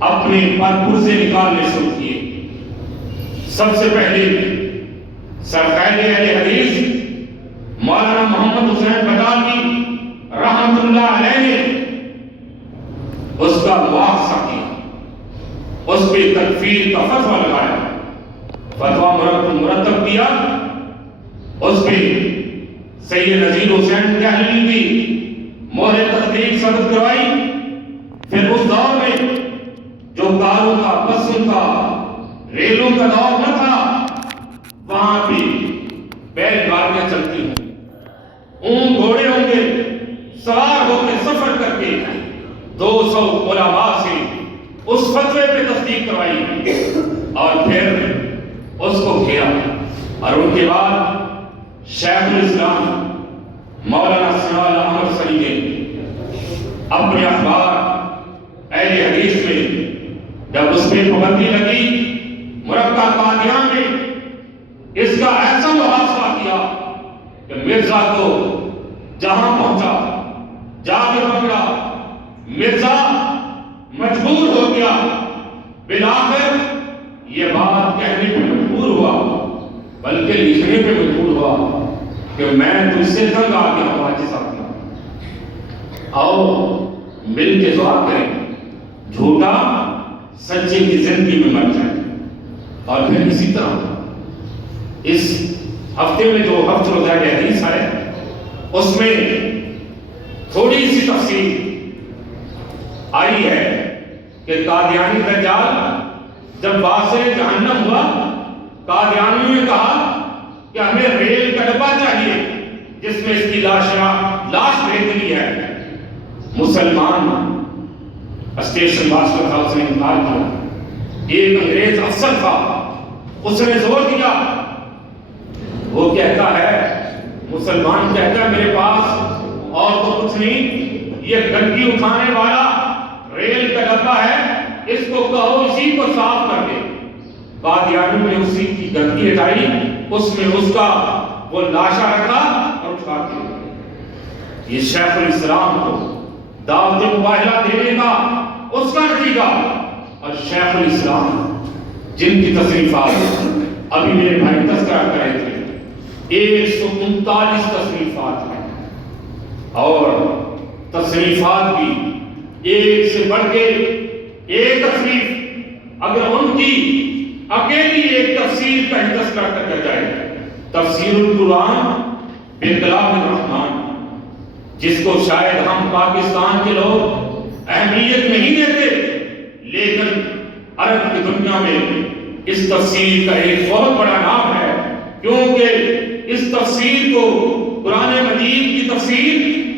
اپنے پر پرزے نکالنے شروع کیے۔ سب سے پہلے سرقائد اہل حدیث مولانا محمد حسین بطالوی رحمت اللہ علیہ نے اس کا مواخذہ کیا، اس پہ تکفیر کا فتویٰ لگایا، فتویٰ مرتب کیا، اس پہ سید نذیر حسین دہلوی کی مہر تصدیق ثبت کروائی۔ پھر اس دور میں جو کاروں کا، بسوں کا، ریلوں کا دور نہ تھا، وہاں بھی بیل گاڑیاں چلتی ہوں، اونٹ گھوڑے ہوں گے، سوار ہو کے سفر کر کے 200 علماء سے اس فتوے پہ تصدیق کروائی اور پھر اس کو گھیرا۔ اور ان کے بعد شیخ الاسلام مولانا ثناءاللہ احمد سری نے اپنے اخبار اہل حدیث میں جب اس پہ پابندی لگی، مرکہ قادیان میں اس کا ایسا محاصرہ کیا کہ مرزا کو جہاں پہنچا جا کے پکڑا، مرزا مجبور ہو گیا، بالآخر یہ بات کہنے پہ مجبور ہوا، بلکہ لکھنے پہ مجبور ہوا کہ میں تجھ سے تنگ آ گیا ہوں حاجی صاحب، آؤ مل کے دعا کریں، جھوٹا سچے کی زندگی میں مر جائے۔ اور پھر اسی طرح اس ہفتے میں جو ہفت روزہ حدیث ہے، اس میں تھوڑی سی تفصیل آئی ہے کہ قادیانی دجال جب باعث جہنم ہوا، قادیانیوں نے کہا کہ ہمیں ریل کا ڈبہ چاہیے جس میں اس کی لاش بھیجنی ہے۔ مسلمان اسٹیشن ماسٹر تھا، اس نے انکار کیا۔ ایک انگریز افسر تھا، اس نے زور دیا، وہ کہتا ہے، مسلمان کہتا ہے میرے پاس اور تو کچھ نہیں، یہ گندگی اٹھانے والا ریل کا ڈبہ ہے، اس کو کہو اسی کو صاف کر دے۔ قادیانی نے اسی کی گندگی ہٹائی، اس میں اس کا وہ لاشا رکھا اور اٹھا کے یہ شیخ الاسلام کو دعوت مباہلہ دینے کا اس کا نتیجہ۔ اور شیخ الاسلام جن کی تصریفات ابھی میرے بھائی تذکرہ کر رہے تھے، 139 تصریفات ہیں، اور تصریفات بھی ایک سے بڑھ کے ایک تصریف۔ اگر ان کی اکیلی ایک تفسیر کا ہی تذکرہ کیا جائے، تفسیر القرآن بکلام الرحمن، جس کو شاید ہم پاکستان کے لوگ اہمیت نہیں دیتے، لیکن عرب کی دنیا میں اس تفسیر کا ایک بہت بڑا نام ہے، کیونکہ اس تفسیر کو قرآن مجید کی تفسیر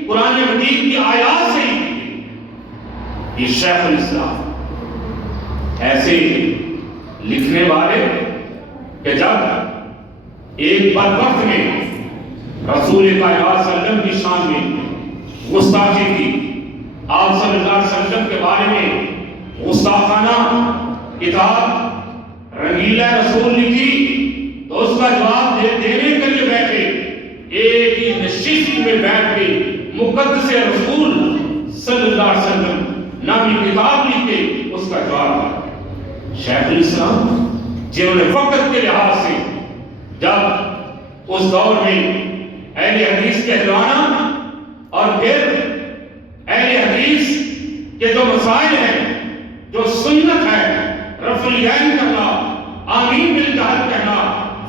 قرآن مجید کی آیات سے ہی کی۔ یہ شیخ الاسلام ایسے لکھنے والے کہ جب ایک بدبخت نے رسول کائنات صلی اللہ علیہ وسلم کی شان میں گستاخی کی، آپ صلی اللہ علیہ وسلم کے بارے میں گستاخانہ کتاب رنگیلا رسول لکھی، تو اس کا جواب دینے کے لیے بیٹھے، ایک ہی نشست میں بیٹھ کے مقدس رسول صلی اللہ علیہ وسلم نامی کتاب لکھے، اس کا جواب ہے شیخ الاسلام، جنہوں نے وقت کے لحاظ سے جب اس دور میں اہل حدیث کہلوانا اور پھر اہل حدیث کے جو مسائل ہیں، جو سنت ہے، رفع الیدین کرنا، آمین بالجہر کہنا،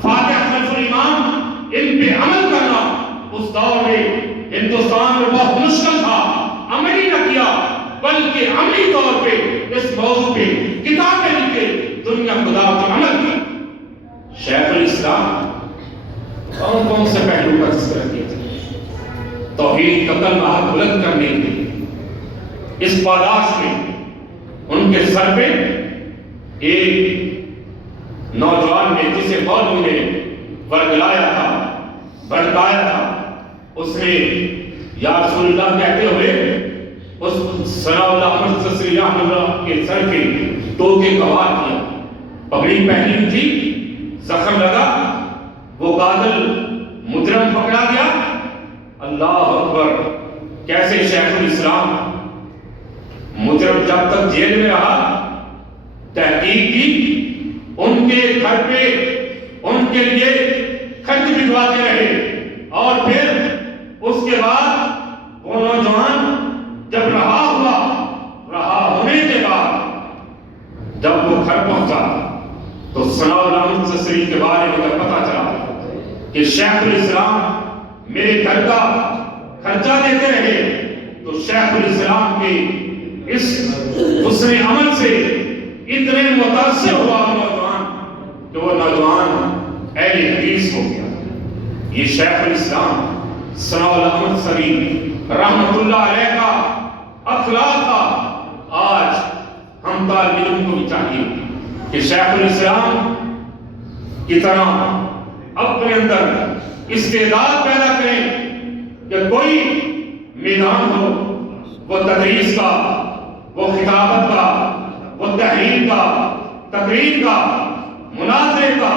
فاتحہ خلف الامام، ان پہ عمل کرنا، اس دور میں ہندوستان میں بہت مشکل تھا، عملی نہ کیا، بلکہ عملی طور پہ اس موضوع پہ کتابیں لکھ کے دنیا کو دعوت عمل کی۔ شیخ الاسلام کون کون سے پہلو کا تذکرہ کیا تھا؟ توحید کا کلمہ حق بلند کرنے کے لیے اس پاداش میں ان کے سر پہ ایک نوجوان نے، جسے مولوی نے ورگلایا تھا، بھڑکایا تھا، اس نے یا رسول اللہ کہتے ہوئے اس ثناءاللہ احمد سسری رحمہ اللہ کے سر پہ ٹوکے کبار کیا، پگڑی پہنی تھی، زخم لگا، وہ قاتل مجرم پکڑا گیا۔ اللہ اکبر! کیسے شیخ الاسلام مجرم جب تک جیل میں رہا تحقیق کی، ان کے گھر پہ ان کے لیے خط بھجواتے رہے، اور پھر اس کے بعد وہ نوجوان جب رہا ہونے کے بعد جب وہ گھر پہنچا تو ثناء الاحمد سسری کے بارے میں جب پتا چلا کہ شیخ الاسلام میرے گھر کا خرچہ دیتے رہے، تو شیخ الاسلام کے اس حسن عمل سے اتنے متاثر ہوا نوجوان کہ وہ نوجوان اہل حدیث ہو گیا۔ یہ شیخ الاسلام ثناء الاحمد سری رحمت اللہ علیہ کا اخلاق تھا۔ آج ہم طالب علم کو بھی چاہیے کہ شیخ الاسلام کی طرح اپنے اندر استعداد پیدا کریں کہ کوئی میدان ہو، وہ تدریس کا، وہ خطابت کا، وہ تحریر کا، تقریر کا، مناظرے کا،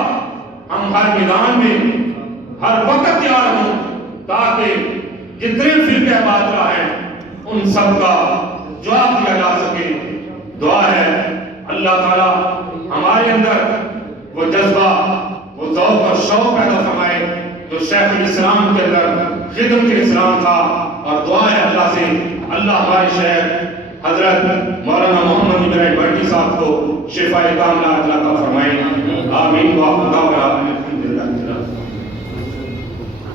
ہم ہر میدان میں ہر وقت تیار ہوں تاکہ جتنے فرقے باطلہ ہیں ان سب کا جواب دیا جا سکے۔ دعا ہے اللہ تعالی ہمارے اندر وہ جذبہ، وہ ذوق اور شوق پیدا فرمائے جو شیخ الاسلام کے اندر خدمت کے اسلام تھا، اور دعا ہے اللہ سے اللہ ہمارے شیخ حضرت مولانا محمد ابراہیم بھٹی صاحب کو شفائے کاملہ عطا فرمائے۔ آمین۔